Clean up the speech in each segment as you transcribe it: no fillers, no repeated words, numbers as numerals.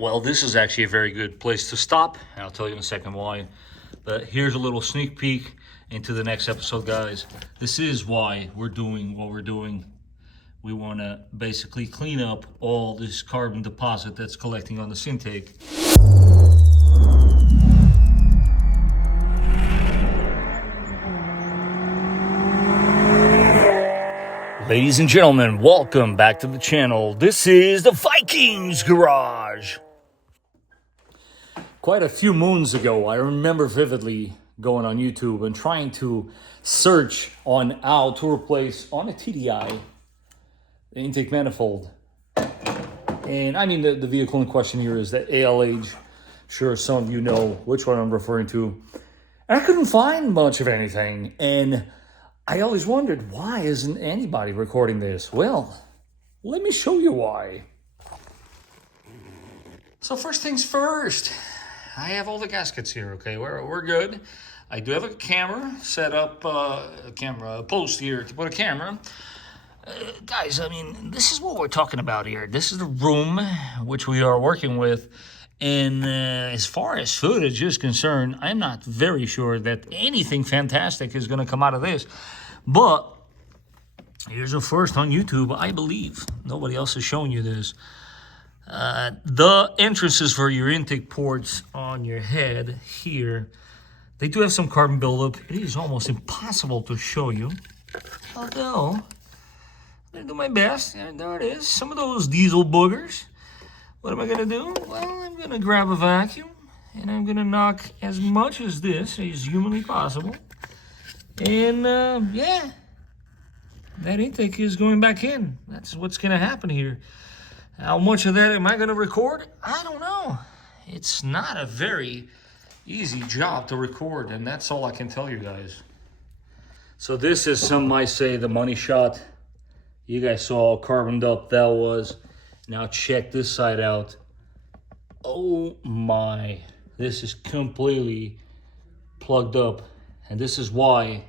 Well, this is actually a very good place to stop. I'll tell you in a second why. But here's a little sneak peek into the next episode, guys. This is why we're doing what we're doing. We want to basically clean up all this carbon deposit that's collecting on this intake. Ladies and gentlemen, welcome back to the channel. This is the Vikings garage. Quite a few moons ago, I remember vividly going on YouTube and trying to search on how to replace on a TDI the intake manifold. And I mean, the vehicle in question here is the ALH. Sure, some of you know which one I'm referring to. And I couldn't find much of anything. And I always wondered, why isn't anybody recording this? Well, let me show you why. So first things first, I have all the gaskets here, okay? We're good. I do have a camera set up, a post here to put a camera. Guys, I mean, this is what we're talking about here. This is the room which we are working with. And as far as footage is concerned, I'm not very sure that anything fantastic is going to come out of this. But here's a first on YouTube, I believe. Nobody else is showing you this. The entrances for your intake ports on your head here, they do have some carbon buildup. It is almost impossible to show you. Although, I'm going to do my best. There it is. Some of those diesel boogers. What am I going to do? Well, I'm going to grab a vacuum and I'm going to knock as much as this as humanly possible. And yeah, that intake is going back in. That's what's going to happen here. How much of that am I going to record? I don't know. It's not a very easy job to record, and that's all I can tell you guys. So this is, some might say, the money shot. You guys saw how carboned up that was. Now check this side out. Oh my, this is completely plugged up. And this is why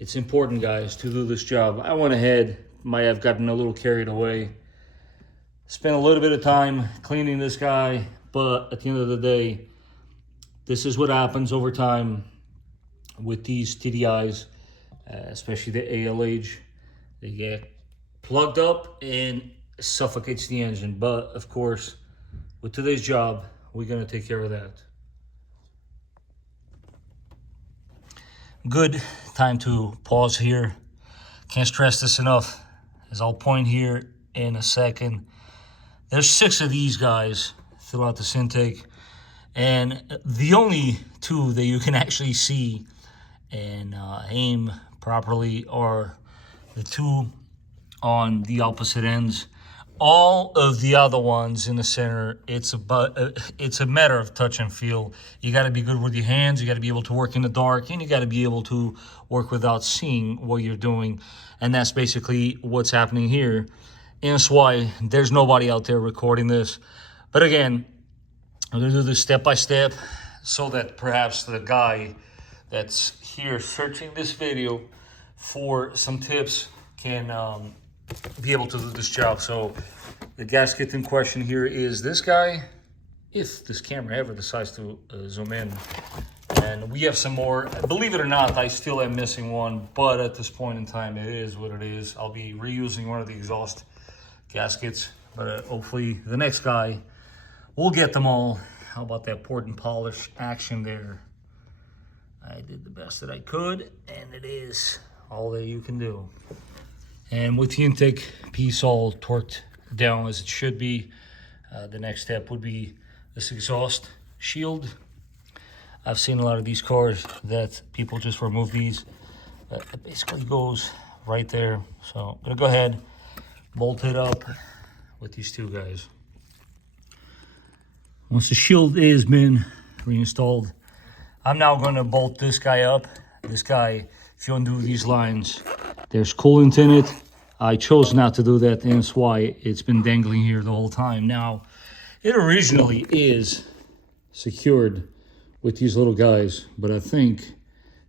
it's important, guys, to do this job. I went ahead, might have gotten a little carried away. Spent a little bit of time cleaning this guy, but at the end of the day, this is what happens over time with these TDIs, especially the ALH. They get plugged up and suffocates the engine. But of course, with today's job, we're gonna take care of that. Good time to pause here. Can't stress this enough, as I'll point here in a second. There's 6 of these guys throughout this intake, and the only 2 that you can actually see and aim properly are the 2 on the opposite ends. All of the other ones in the center, it's a matter of touch and feel. You got to be good with your hands. You got to be able to work in the dark, and you got to be able to work without seeing what you're doing. And that's basically what's happening here. And that's why there's nobody out there recording this. But again, I'm going to do this step by step so that perhaps the guy that's here searching this video for some tips can be able to do this job. So the gasket in question here is this guy, if this camera ever decides to zoom in. And we have some more. Believe it or not, I still am missing one, but at this point in time, it is what it is. I'll be reusing one of the exhaust gaskets, but hopefully the next guy will get them all. How about that port and polish action there? I did the best that I could, and it is all that you can do. And with the intake piece all torqued down as it should be, the next step would be this exhaust shield. I've seen a lot of these cars that people just remove these. It basically goes right there. So I'm gonna go ahead, bolt it up with these 2 guys. Once the shield is been reinstalled, I'm now gonna bolt this guy up. This guy, if you undo these lines, there's coolant in it. I chose not to do that, and that's why it's been dangling here the whole time. Now, it originally is secured with these little guys, but I think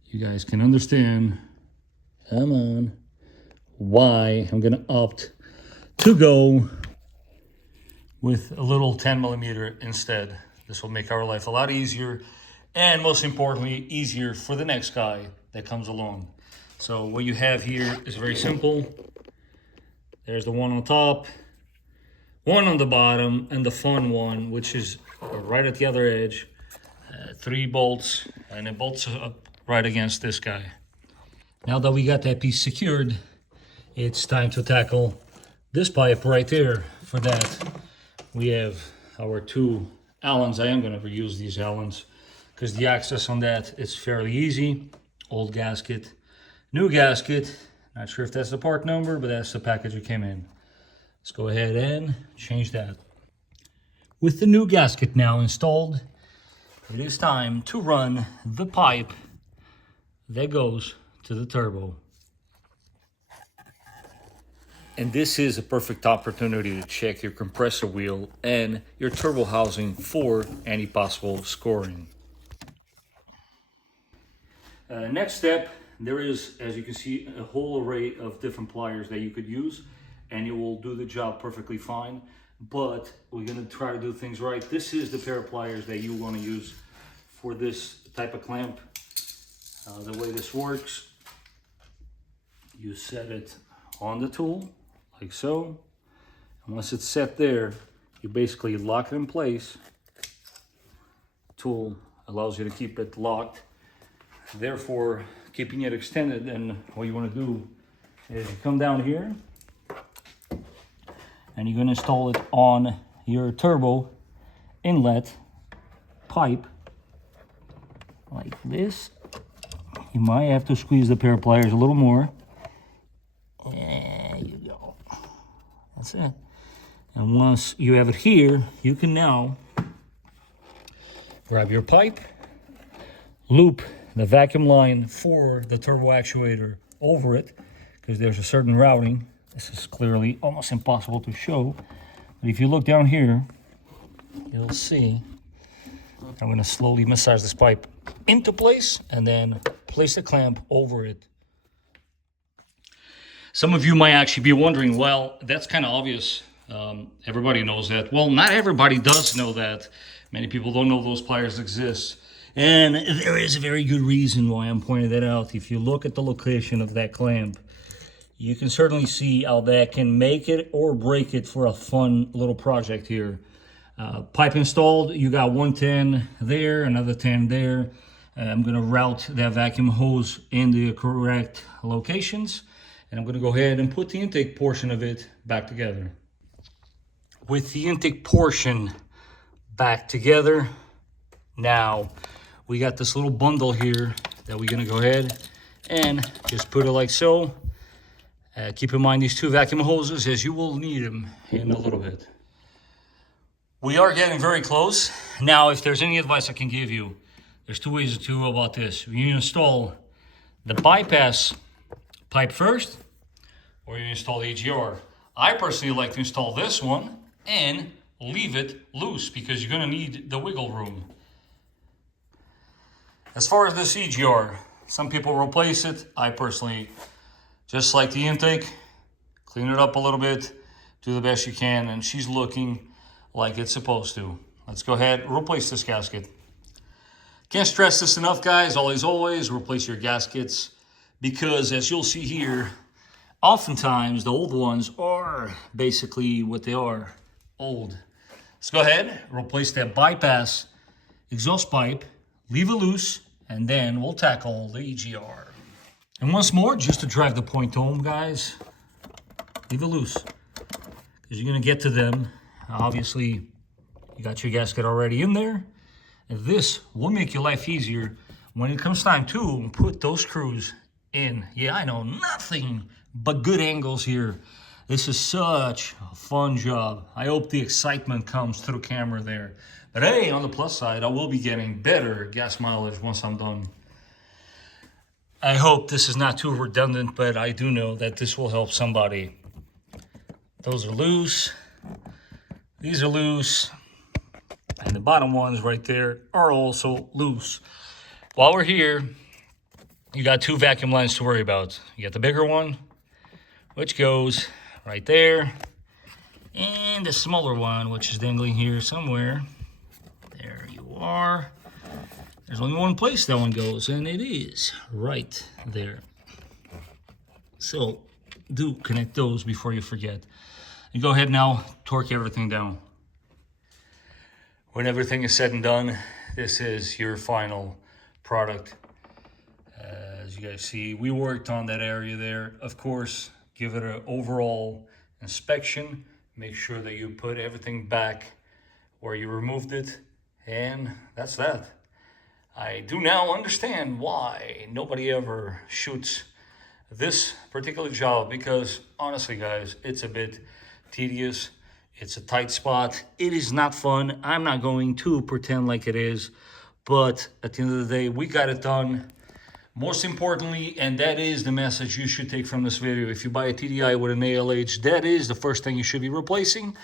you guys can understand, come on, why I'm gonna opt to go with a little 10mm instead. This will make our life a lot easier, and most importantly, easier for the next guy that comes along. So what you have here is very simple. There's the one on top, one on the bottom, and the fun one, which is right at the other edge. 3 bolts, and it bolts up right against this guy. Now that we got that piece secured, it's time to tackle this pipe right there. For that, we have our 2 Allens. I am going to reuse these Allens because the access on that is fairly easy. Old gasket, new gasket. Not sure if that's the part number, but that's the package it came in. Let's go ahead and change that. With the new gasket now installed, it is time to run the pipe that goes to the turbo. And this is a perfect opportunity to check your compressor wheel and your turbo housing for any possible scoring. Next step, there is, as you can see, a whole array of different pliers that you could use, and it will do the job perfectly fine. But we're going to try to do things right. This is the pair of pliers that you want to use for this type of clamp. The way this works, you set it on the tool like so, and once it's set there, you basically lock it in place. Tool allows you to keep it locked, therefore keeping it extended. And what you want to do is you come down here and you're going to install it on your turbo inlet pipe like this. You might have to squeeze the pair of pliers a little more. There you go. That's it. And once you have it here, you can now grab your pipe, loop the vacuum line for the turbo actuator over it, because there's a certain routing. This is clearly almost impossible to show, but if you look down here, you'll see. I'm going to slowly massage this pipe into place and then place the clamp over it. Some of you might actually be wondering, well, that's kind of obvious. Everybody knows that. Well, not everybody does know that. Many people don't know those pliers exist. And there is a very good reason why I'm pointing that out. If you look at the location of that clamp, you can certainly see how that can make it or break it for a fun little project here. Pipe installed, you got 110 there, another 10 there. I'm going to route that vacuum hose in the correct locations, and I'm going to go ahead and put the intake portion of it back together. With the intake portion back together, now we got this little bundle here that we're going to go ahead and just put it like so. Keep in mind these 2 vacuum hoses, as you will need them in a little bit. We are getting very close. Now, if there's any advice I can give you, there's 2 ways to go about this. You install the bypass pipe first, or you install the EGR. I personally like to install this one and leave it loose because you're going to need the wiggle room. As far as this EGR, some people replace it. I personally just like the intake, clean it up a little bit, do the best you can, and she's looking like it's supposed to. Let's go ahead, replace this gasket. Can't stress this enough, guys. Always replace your gaskets, because as you'll see here, oftentimes the old ones are basically what they are, old. Let's go ahead, replace that bypass exhaust pipe, leave it loose, and then we'll tackle the EGR. And once more, just to drive the point home, guys, leave it loose, because you're going to get to them. Obviously, you got your gasket already in there, and this will make your life easier when it comes time to put those screws in. Yeah, I know, nothing but good angles here. This is such a fun job. I hope the excitement comes through camera there. But hey, on the plus side, I will be getting better gas mileage once I'm done. I hope this is not too redundant, but I do know that this will help somebody. Those are loose. These are loose. And the bottom ones right there are also loose. While we're here, you got 2 vacuum lines to worry about. You got the bigger one, which goes right there. And the smaller one, which is dangling here somewhere. There you are. There's only one place that one goes, and it is right there. So do connect those before you forget. And go ahead now, torque everything down. When everything is said and done, this is your final product. As you guys see, we worked on that area there. Of course, give it an overall inspection. Make sure that you put everything back where you removed it. And that's that. I do now understand why nobody ever shoots this particular job, because honestly, guys, it's a bit tedious. It's a tight spot. It is not fun. I'm not going to pretend like it is, but at the end of the day, we got it done. Most importantly, and that is the message you should take from this video, if you buy a TDI with an ALH, that is the first thing you should be replacing.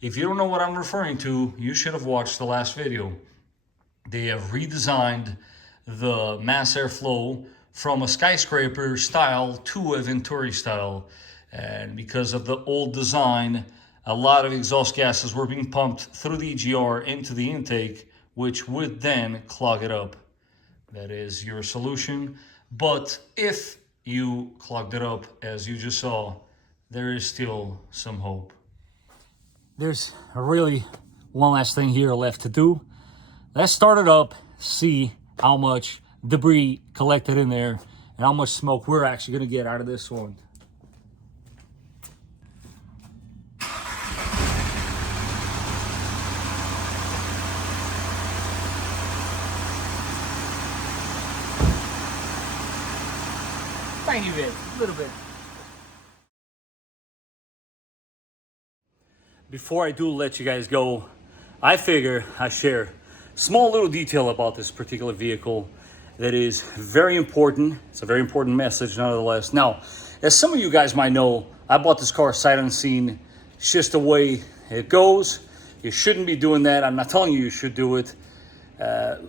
If you don't know what I'm referring to, you should have watched the last video. They have redesigned the mass airflow from a skyscraper style to a Venturi style. And because of the old design, a lot of exhaust gases were being pumped through the EGR into the intake, which would then clog it up. That is your solution. But if you clogged it up, as you just saw, there is still some hope. There's really one last thing here left to do. Let's start it up, see how much debris collected in there and how much smoke we're actually going to get out of this one. Tiny bit, a little bit. Before I do let you guys go, I figure I share a small little detail about this particular vehicle that is very important. It's a very important message nonetheless. Now, as some of you guys might know, I bought this car sight unseen. It's just the way it goes. You shouldn't be doing that. I'm not telling you you should do it.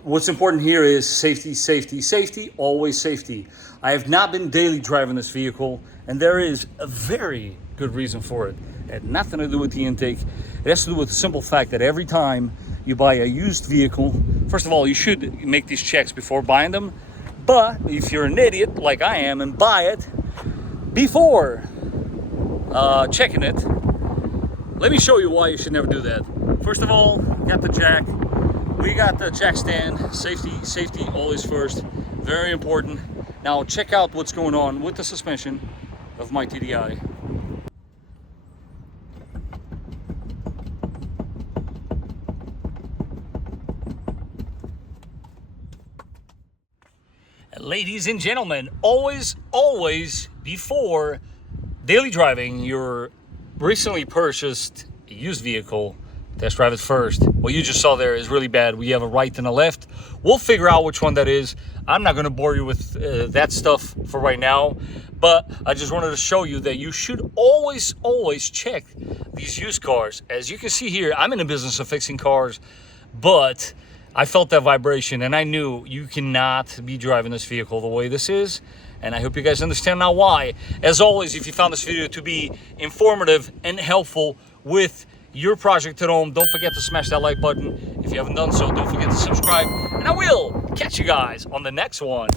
What's important here is safety, safety, safety, always safety. I have not been daily driving this vehicle, and there is a very good reason for it. It had nothing to do with the intake. It has to do with the simple fact that every time you buy a used vehicle, first of all, you should make these checks before buying them. But if you're an idiot like I am and buy it before checking it, let me show you why you should never do that. First of all, got the jack. We got the jack stand. Safety always first. Very important. Now check out what's going on with the suspension of my TDI. Ladies and gentlemen, always before daily driving your recently purchased used vehicle, test drive it first. What you just saw there is really bad. We have a right and a left. We'll figure out which one that is. I'm not going to bore you with that stuff for right now, but I just wanted to show you that you should always check these used cars. As you can see here, I'm in the business of fixing cars, but I felt that vibration and I knew you cannot be driving this vehicle the way this is. And I hope you guys understand now why. As always, if you found this video to be informative and helpful with your project at home, don't forget to smash that like button. If you haven't done so, don't forget to subscribe. And I will catch you guys on the next one.